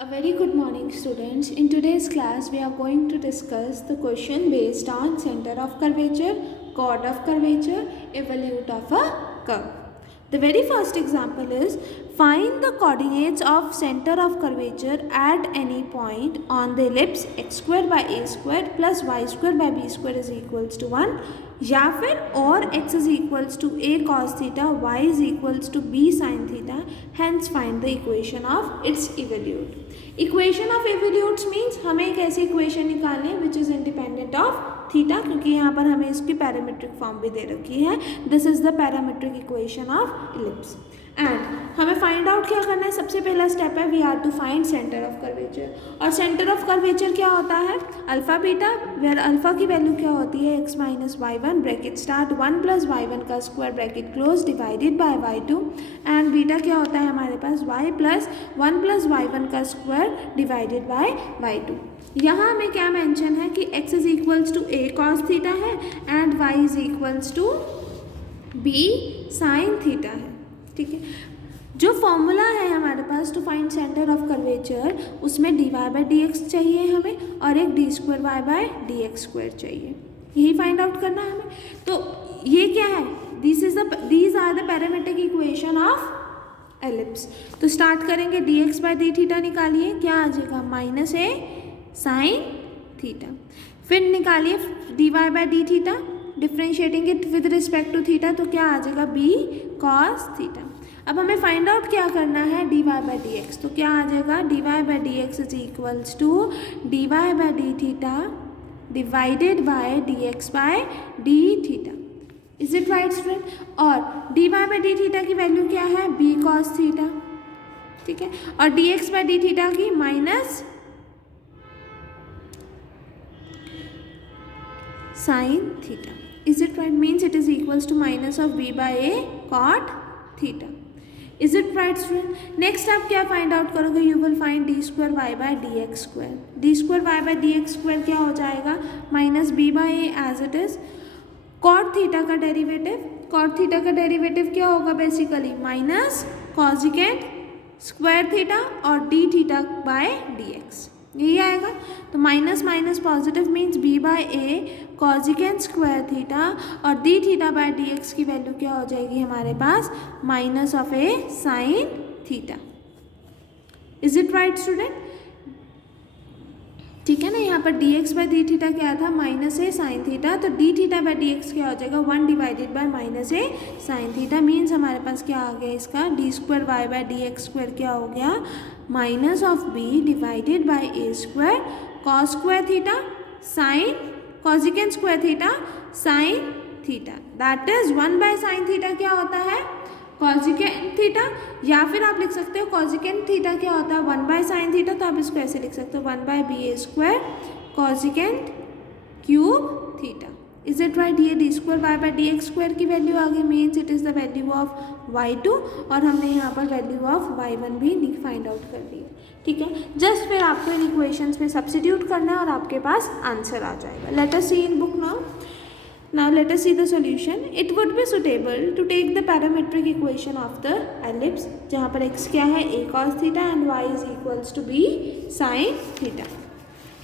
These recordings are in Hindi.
A very good morning, students. In today's class, we are going to discuss the question based on center of curvature, chord of curvature, evolute of a curve. The very first example is find the coordinates of center of curvature at any point on the ellipse x square by a square plus y square by b square is equals to 1 या फिर और x is equals to a cos theta, y is equals to b sin theta, hence find the equation of its evolute. Equation of evolutes means हमें एक ऐसी equation निकालनी है which is independent of theta, क्योंकि यहाँ पर हमें इसकी पैरामीट्रिक फॉर्म भी दे रखी है. This is the parametric equation of ellipse. And हमें फाइंड आउट क्या करना है. सबसे पहला स्टेप है we are to find centre of curvature. और सेंटर ऑफ कर्वेचर क्या होता है? अल्फा बीटा, वेयर अल्फा की वैल्यू क्या होती है? x minus y one bracket start 1 plus y one का square bracket close divided by y two. And beta क्या होता है हमारे पास? y plus 1 plus y one का square divided by y two. यहाँ हमें क्या मेंशन है कि x is equals to a cos theta है and y is equals to b sin theta है. ठीक है. जो फॉर्मूला है हमारे पास to find centre of curvature, उसमें dy बाई डी एक्स चाहिए हमें और एक d square y by d x square चाहिए. यही फाइंड आउट करना है हमें. तो ये क्या है? These are the parametric equation of ellipse. तो स्टार्ट करेंगे d x by d theta निकालिए. क्या आ जाएगा? Minus a sine theta. फिर निकालिए d y by d theta, differentiating it with respect to theta, तो क्या आ जाएगा? B cos theta. अब हमें फाइंड आउट क्या करना है? D y by d x. तो क्या आ जाएगा? D y by d x is equals to d y by d theta divided by d x by d theta. Is it right student? और d y by d theta की वैल्यू क्या है? B cos theta. ठीक है. और d x by d theta की minus sin theta. Is it right? Means it is equals to minus of b by a cot theta. Is it right student? Next आप क्या find out करोगे? You will find d square y by dx square. d square y by dx square क्या हो जाएगा? minus b by a as it is. cot theta का डेरिवेटिव, cot theta का डेरिवेटिव क्या होगा basically? Minus cosecant square theta और d थीटा बाय dx. यही आएगा. तो minus minus positive means b by a cosecant square theta और d theta by d x की वैल्यू क्या हो जाएगी हमारे पास? Minus of a sine theta. Is it right student? ठीक है ना. यहाँ पर d x by d theta क्या था? Minus a sine theta. तो d theta by d x क्या हो जाएगा? 1 divided by minus a sine theta. Means हमारे पास क्या आ गया इसका? D square y by d x square क्या हो गया? Minus of b divided by a square cos square theta sine cosecant square theta sine theta. That is 1 by sine theta क्या होता है? Cosecant theta. या फिर आप लिख सकते हो कॉजिकेंट थीटा क्या होता है? 1 बाय साइन थीटा. तो आप इसको ऐसे लिख सकते हो 1 by b a square cosecant cube theta. Is it right? ये d square y by d x square की वैल्यू आ गई. Means it is the value of y two और हमने यहाँ पर वैल्यू ऑफ वाई वन भी फाइंड आउट कर दी. ठीक है. जस्ट फिर आपको इन इक्वेशंस में सब्स्टिट्यूट करना है और आपके पास आंसर आ जाएगा. Let us see in book now. Now let us see the solution. It would be suitable to take the parametric equation of the ellipse जहाँ पर x क्या है? a cos theta and y is equals to b sin theta.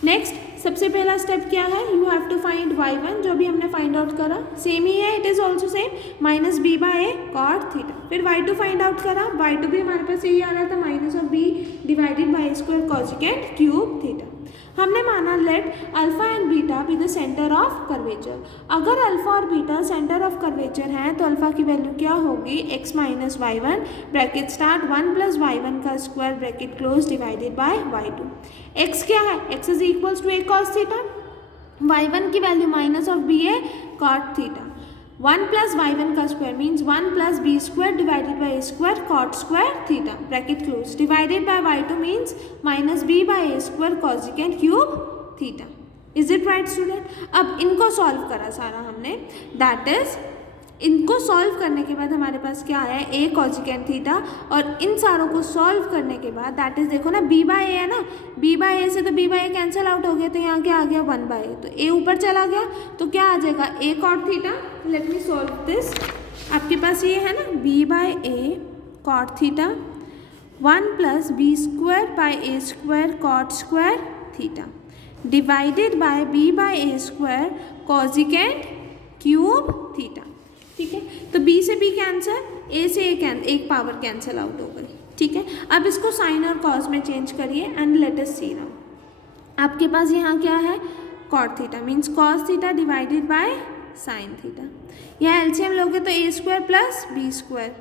Next सबसे पहला स्टेप क्या है? You have to find y1 जो भी हमने फाइंड आउट करा सेम ही है. It is also same minus b by a cot theta. फिर y2 फाइंड आउट करा. y2 भी हमारे पास यही आ रहा था minus of b divided by square cosecant cube theta. हमने माना let alpha and beta be the centre of curvature. अगर अल्फा और बीटा सेंटर ऑफ कर्वेचर हैं तो अल्फा की वैल्यू क्या होगी? x minus y one bracket start 1 plus y one का square bracket close divided by y two. x क्या है? x is equals to a cos theta. Y one की value minus of b a cot theta. 1 plus y one का square means 1 plus b square divided by a square cot square theta bracket close divided by y two means minus b by a square cosecant cube theta. Is it right student? अब इनको सॉल्व करा सारा हमने. दैट इज इनको सॉल्व करने के बाद हमारे पास क्या आया? ए कॉजिकेंट थीटा. और इन सारों को सॉल्व करने के बाद दैट इज देखो ना बी बाय ए है ना. बी बाय ए से तो B by A cancel out हो गया. तो यहाँ क्या आ गया? 1 बाय ए. तो ए ऊपर चला गया तो क्या आ जाएगा? A cot theta. Let me solve this. आपके पास ये है ना b by a cot theta 1 plus b square by a square cot square theta divided by b by a square cosecant cube theta. ठीक है, तो b से b कैंसिल, a से एक पावर कैंसिल आउट हो गई। ठीक है, अब इसको साइन और कॉस में चेंज करिए and let us see now. आपके पास यहाँ क्या है, cot theta means cos theta divided by sine theta. यहाँ एलसीएम लोगे तो a square plus b square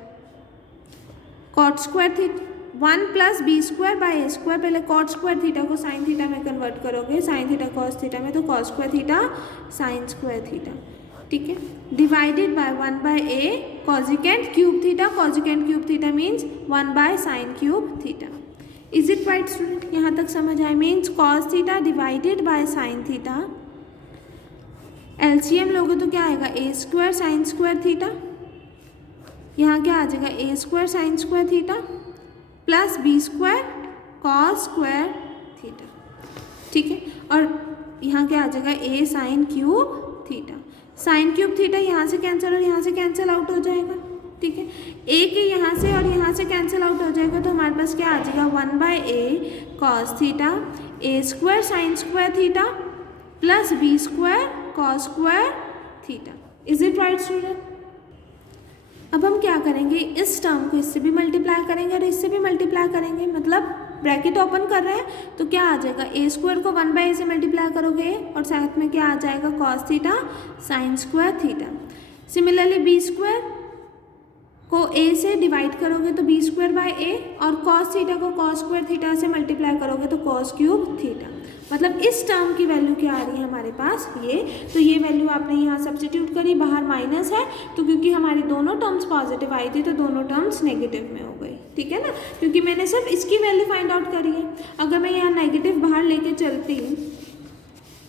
cot square theta 1 plus b square by a square, पहले कॉट स्क्वायर थीटा को साइन थीटा में कन्वर्ट करोगे, साइन थीटा कॉस थीटा में, तो cos square theta sine square theta. ठीक है, divided by 1 by a cosecant cube theta, cosecant cube theta means 1 by sine cube theta. Is it right student? यहाँ तक समझ आए? Means cos theta divided by sine theta, LCM लोगे तो क्या आएगा, a square sine square theta, यहाँ क्या आ जाएगा, a square sine square theta plus b square cos square theta. ठीक है, और यहाँ क्या आ जाएगा, a sine cube theta, sine cube theta यहाँ से कैंसिल और यहाँ से कैंसिल आउट हो जाएगा। ठीक है, ए के यहाँ से और यहाँ से कैंसिल आउट हो जाएगा, तो हमारे पास क्या आ जाएगा, 1 by a cos theta a square sine square theta plus b square cos square theta. Is it right student? अब हम क्या करेंगे, इस टर्म को इससे भी मल्टीप्लाई करेंगे और इससे भी मल्टीप्लाई करेंगे, मतलब ब्रैकेट ओपन कर रहे हैं तो क्या आ जाएगा, ए स्क्वायर को 1 बाई ए से मल्टीप्लाई करोगे और साथ में क्या आ जाएगा, cos theta sine square theta. Similarly b square को ए से डिवाइड करोगे तो बी स्क्वायर बाई ए, और कॉस थीटा को कॉस स्क्वायर थीटा से मल्टीप्लाई करोगे तो कॉस क्यूब थीटा। मतलब इस टर्म की वैल्यू क्या आ रही है हमारे पास, ये, तो ये वैल्यू आपने यहाँ सब्स्टिट्यूट करी, बाहर माइनस है तो क्योंकि हमारी दोनों टर्म्स पॉजिटिव आई थी तो दोनों टर्म्स नेगेटिव में हो गई। ठीक है ना, क्योंकि मैंने सिर्फ इसकी वैल्यू फाइंड आउट करी है। अगर मैं यहाँ नेगेटिव बाहर लेके चलती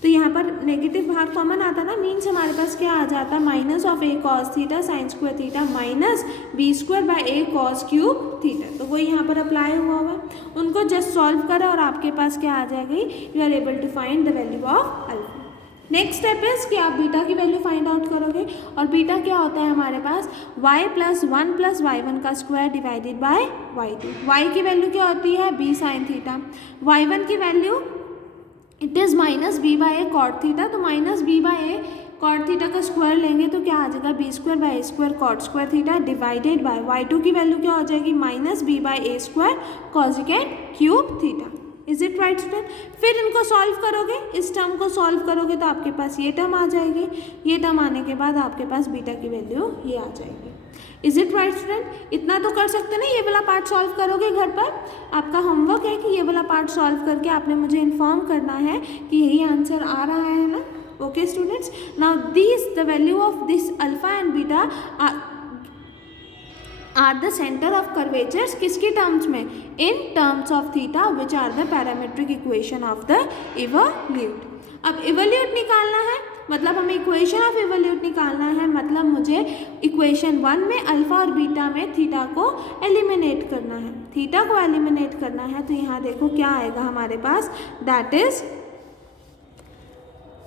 तो यहाँ पर नेगेटिव बाहर कॉमन आता ना, मीन्स हमारे पास क्या आ जाता, minus of a cos theta sine square theta minus b square by a cos cube theta, तो वो यहाँ पर अप्लाई हुआ हुआ। उनको जस्ट सॉल्व करा और आपके पास क्या आ जाएगी, you are able to find the value of alpha. Next step is कि आप बीटा की वैल्यू फाइंड आउट करोगे, और बीटा क्या होता है हमारे पास, y प्लस 1 प्लस y1 का square divided by y2। y की वैल्यू क्या होती है, b साइन थीटा, y1 की value it is minus b by a cot theta, तो minus b by a cot theta का स्क्वायर लेंगे तो क्या आ जाएगा, b square by a square cot square theta divided by y2 की वैल्यू क्या हो जाएगी, minus b by a square cosecant cube theta. Is it right student? फिर इनको सॉल्व करोगे, इस टर्म को सॉल्व करोगे तो आपके पास ये टर्म आ जाएगी, ये टर्म आने के बाद आपके पास बीटा की वैल्यू ये आ जाएगी। Is it right student? इतना तो कर सकते ना, ये वाला पार्ट सॉल्व करोगे घर पर, आपका होमवर्क है कि ये वाला पार्ट सॉल्व करके आपने मुझे इन्फॉर्म करना है कि यही आंसर आ रहा है ना। Okay students, now this the value of this alpha and beta are the centre of curvatures, किसकी टर्म्स में, in terms of theta which are the parametric equation of the evolute. अब इवोल्यूट निकालना है, मतलब हमें इक्वेशन ऑफ इवोल्यूट निकालना है, मतलब मुझे इक्वेशन 1 में अल्फा और बीटा में थीटा को एलिमिनेट करना है। थीटा को एलिमिनेट करना है तो यहाँ देखो क्या आएगा हमारे पास, that is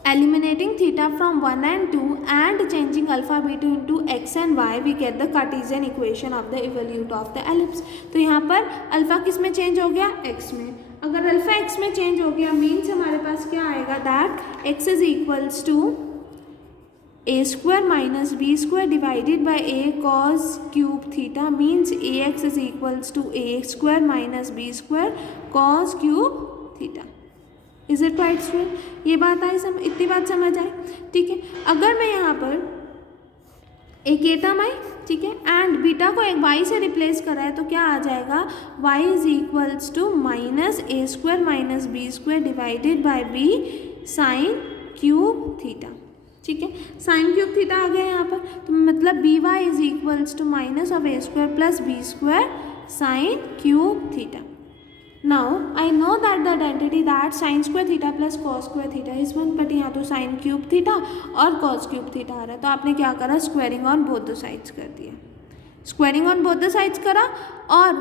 eliminating theta from 1 and 2 and changing alpha beta into x and y, we get the Cartesian equation of the evolute of the ellipse। तो यहाँ पर अल्फा किस में चेंज हो गया, x में। अगर अल्फा x में चेंज हो गया मीन्स हमारे पास क्या आएगा, that x is equals to a square minus b square divided by a cos cube theta, means a x is equals to a square minus b square cos cube theta. Is it right student? ये बात आई, इतनी बात समझ आई। ठीक है, अगर मैं यहाँ पर एक ए टर्म आई, ठीक है, एंड बीटा को एक y से रिप्लेस करा है तो क्या आ जाएगा, y is equals to minus a square minus b square divided by b sine cube theta. ठीक है, साइन क्यूब थीटा आ गया यहाँ पर, तो मतलब b y is equals to minus of a square plus b square sine cube theta. Now I know that the identity that sin square theta plus cos square theta is 1, but यहाँ तो sin क्यूब थीटा और cos क्यूब थीटा आ रहा है, तो आपने क्या करा, squaring on both the sides कर दिया, squaring on both the sides करा और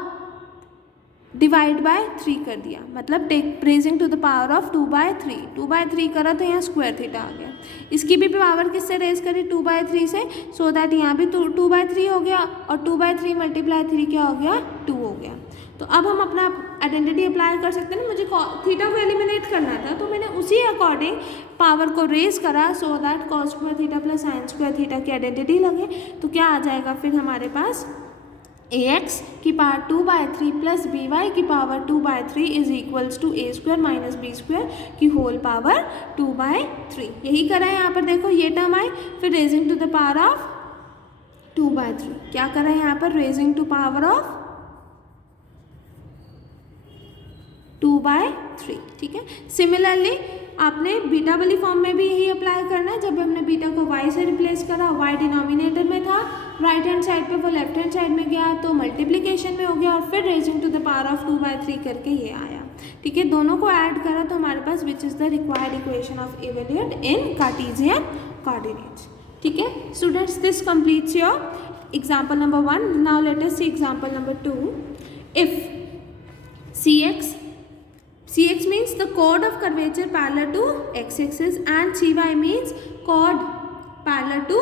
डिवाइड बाय 3 कर दिया, मतलब take raising to the power of 2/3, 2/3 करा तो यहाँ स्क्वायर थीटा आ गया। इसकी भी पावर किससे रेज करी, 2/3 से, सो दैट यहाँ भी 2/3 हो गया और 2/3 मल्टीप्लाई 3 क्या हो गया, 2 हो गया। तो अब हम अपना आइडेंटिटी अप्लाई कर सकते हैं ना, मुझे थीटा को एलिमिनेट करना था तो मैंने उसी अकॉर्डिंग पावर को रेज करा so that cos square theta plus sine square theta की आइडेंटिटी लगे। तो क्या आ जाएगा फिर हमारे पास ax की पावर 2/3 प्लस by की power 2/3 is equals to a square minus b square की होल पावर 2/3। यही करा है यहाँ पर, देखो ये टर्म आए, फिर raising to the power of 2/3, क्या करा है यहाँ पर, रेजिंग टू पावर ऑफ 2/3, ठीक है। सिमिलरली आपने बीटा वाली फॉर्म में भी यही अप्लाई करना है। जब हमने बीटा को y से रिप्लेस करा, y डिनोमिनेटर में था, राइट हैंड साइड पे वो लेफ्ट हैंड साइड में गया तो मल्टीप्लिकेशन में हो गया और फिर raising to the power of 2/3 करके ये आया, ठीक है। दोनों को ऐड करा तो हमारे पास which is the required equation of evolute in Cartesian coordinates, ठीक है। Students, this completes your example number 1. Now let us see example number 2. If Cx means the chord of curvature parallel to x-axis and Cy means chord parallel to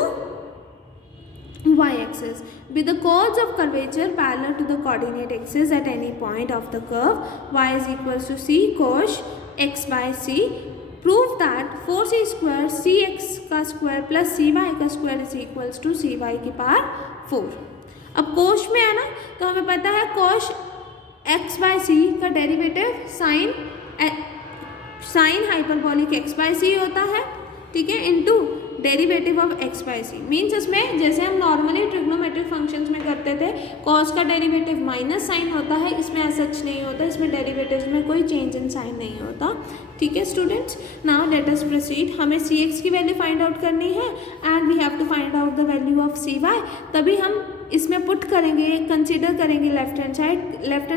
y-axis with the chords of curvature parallel to the coordinate axis at any point of the curve y is equals to c cos x by c. Prove that 4c square cx का square plus cy का square is equals to cy की पावर 4. अब कोश में है ना, तो हमें पता है कोश x बाई सी का derivative sine hyperbolic x by c होता है, ठीक है, into derivative of x by c. Means इसमें जैसे हम नॉर्मली ट्रिग्नोमेट्रिक फंक्शंस में करते थे, कॉस का डेरिवेटिव माइनस साइन होता है, इसमें ऐसा सच नहीं होता, इसमें डेरिवेटिव्स में कोई चेंज इन साइन नहीं होता, ठीक है students. Now let us proceed. हमें Cx की वैल्यू फाइंड आउट करनी है and we have to find out the value of Cy। तभी हम इसमें पुट करेंगे, कंसीडर करेंगे लेफ्ट हैंड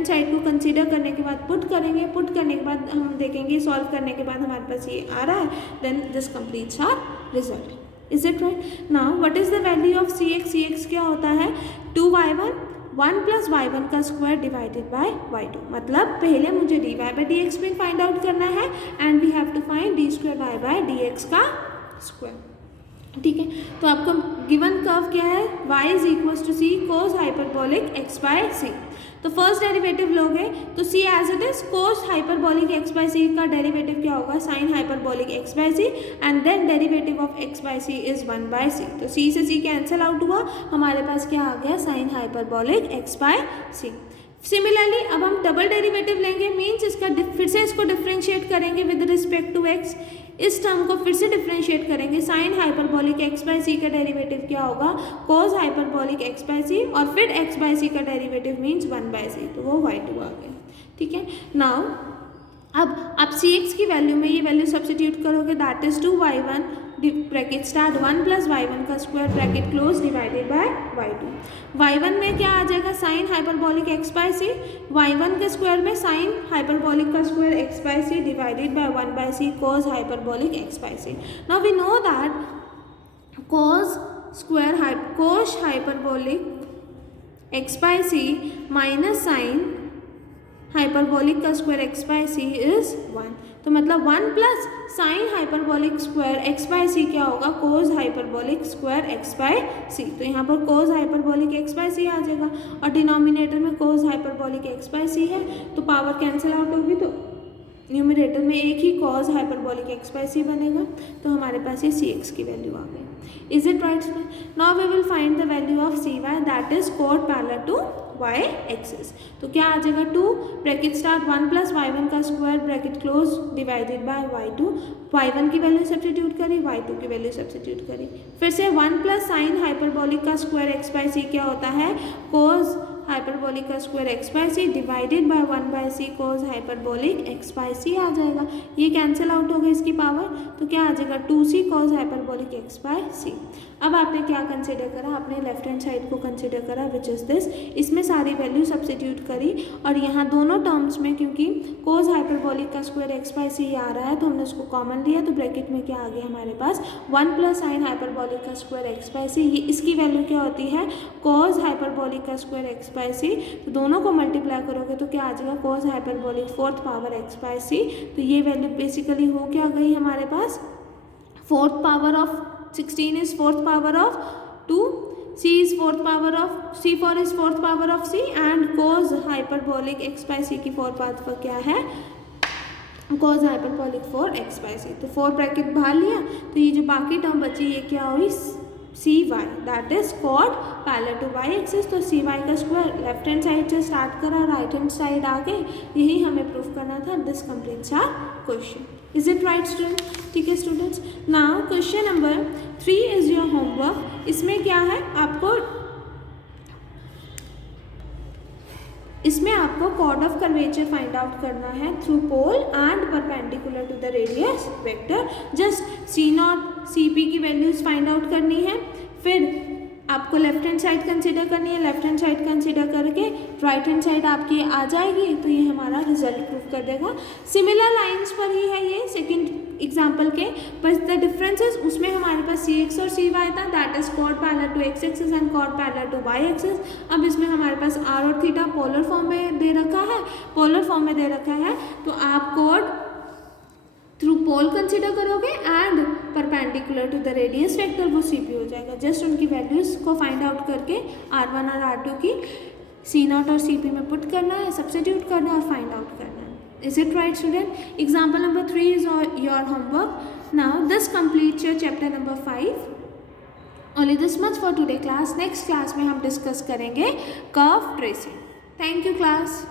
साइड को कंसीडर करने के बाद पुट करेंगे, पुट करने के बाद हम देखेंगे सॉल्व करने के बाद हमारे पास ये आ रहा है, then this completes our result. Is it right? Now what is the value of Cx क्या होता है, 2y1 1 प्लस y1 का स्क्वायर डिवाइडेड बाय y2। मतलब पहले मुझे dy बाई dx भी फाइंड आउट करना है and we have to find d square y by dx का स्क्वायर, ठीक है। तो आपको गिवन कर्व क्या है, y is equals to c cos hyperbolic x by c. तो फर्स्ट डेरिवेटिव लोगे तो c as it is cos hyperbolic x by c का डेरिवेटिव क्या होगा, sine hyperbolic x by c and then derivative of x by C is 1 bye c. तो c से c कैंसिल आउट हुआ, हमारे पास क्या आ गया, sign hyperbolic x by C. Similarly अब हम डबल डेरिवेटिव लेंगे, मीन्स इसका फिर से इसको डिफ्रेंशिएट करेंगे विद रिस्पेक्ट टू x। इस टर्म को फिर से डिफ्रेंशिएट करेंगे, sign hyperbolic x by c का डेरिवेटिव क्या होगा, कोस हाइपरबोलिक x बाई सी और फिर x बाई सी का डेरिवेटिव मीन्स 1 बाई सी, तो वो y2 आ गया, ठीक है। नाउ अब आप Cx की वैल्यू में ये वैल्यू सब्स्टिट्यूट करोगे, that is 2y1 bracket start 1 plus y1 का square bracket close divided by y2। y1 में क्या आ जाएगा, sine hyperbolic x by C, y1 के स्क्वायर में साइन हाइपरबोलिक का square x by C divided by 1 by C cos hyperbolic x by C. Now we know that cos hyperbolic x by C minus sine hyperbolic का square x by C is 1। तो मतलब 1 plus sine hyperbolic square x by c क्या होगा, cos hyperbolic square x by c. तो यहाँ पर cos hyperbolic x by c आ जाएगा और डिनोमिनेटर में cos hyperbolic x by c है, तो पावर कैंसिल आउट होगी तो न्यूमरेटर में एक ही कॉस हाइपरबोलिक x बाई सी बनेगा। तो हमारे पास ये Cx की वैल्यू आ गई। Is it right? Now we will find the value of Cy that is कोड पैरेलल टू y एक्सिस। तो क्या आ जाएगा, 2 ब्रैकेट स्टार्ट 1 प्लस y1 का square bracket close divided by y2। y1 की वैल्यू सब्स्टिट्यूट करी, y2 की वैल्यू सब्स्टिट्यूट करी, फिर से 1 प्लस साइन हाइपरबोलिक का स्क्वायर x बाई सी क्या होता है, कोस हाइपरबोलिक का square x by C divided by 1 by C cos hyperbolic x by c आ जाएगा। ये कैंसिल आउट हो गई इसकी पावर, तो क्या आ जाएगा 2c cos hyperbolic x by c. अब आपने क्या कंसिडर करा, आपने लेफ्ट हैंड साइड को कंसिडर करा विच इज़ दिस, इसमें सारी वैल्यू सब्स्टिट्यूट करी और यहाँ दोनों टर्म्स में क्योंकि कोस हाइपरबोलिक का स्क्वायर x बाई सी आ रहा है तो हमने उसको कॉमन लिया, तो ब्रैकेट में क्या आ गया हमारे पास 1 प्लस साइन हाइपरबोलिक का स्क्वायर x बाई सी। ये इसकी वैल्यू क्या होती है, कोस हाइपरबोलिक का स्क्वायर x बाई सी। तो दोनों को मल्टीप्लाई करोगे तो क्या आ जाएगा, cos hyperbolic 4th power x by c. तो ये वैल्यू बेसिकली हो क्या गई हमारे पास, 4th power of 16 is 4th power of 2 C for is fourth power of C and cos hyperbolic x by c की फोर्थ पावर क्या है, cos hyperbolic 4x by c। तो 4 ब्रैकेट बाहर लिया तो ये जो बाकी टर्म बची ये क्या हुई, cy, that is cot parallel to y axis. तो cy का स्क्वायर लेफ्ट हैंड साइड से स्टार्ट करा, राइट हैंड साइड आ गए, यही हमें प्रूफ करना था। This completes our question. Is it right student? ठीक है students. Now question number 3 is your homework. इसमें क्या है, इसमें आपको chord of curvature find out करना है through pole and perpendicular to the radius vector. Just C0 CP की वैल्यूज फाइंड आउट करनी है, फिर आपको लेफ्ट हैंड साइड कंसीडर करनी है, लेफ्ट हैंड साइड कंसीडर करके राइट हैंड साइड आपकी आ जाएगी तो ये हमारा रिजल्ट प्रूफ कर देगा। सिमिलर लाइंस पर ही है ये सेकंड एग्जाम्पल के, बस द डिफरेंसेस उसमें हमारे पास Cx और Cy था, that is chord parallel to x axis and chord parallel to y axis. अब इसमें हमारे पास r और थीटा पोलर फॉर्म में दे रखा है, तो आप कॉर्ड थ्रू पोल कंसिडर करोगे and perpendicular to the radius vector वो CP हो जाएगा। जस्ट उनकी वैल्यूज को फाइंड आउट करके R1 और R2 की C0 और CP में पुट करना है, सब्स्टिट्यूट करना है और फाइंड आउट करना है। Is it right student? Example number 3 is your homework. Now this completes your chapter number 5। Only this much for today class. Next class में हम डिस्कस करेंगे curve tracing. Thank you class.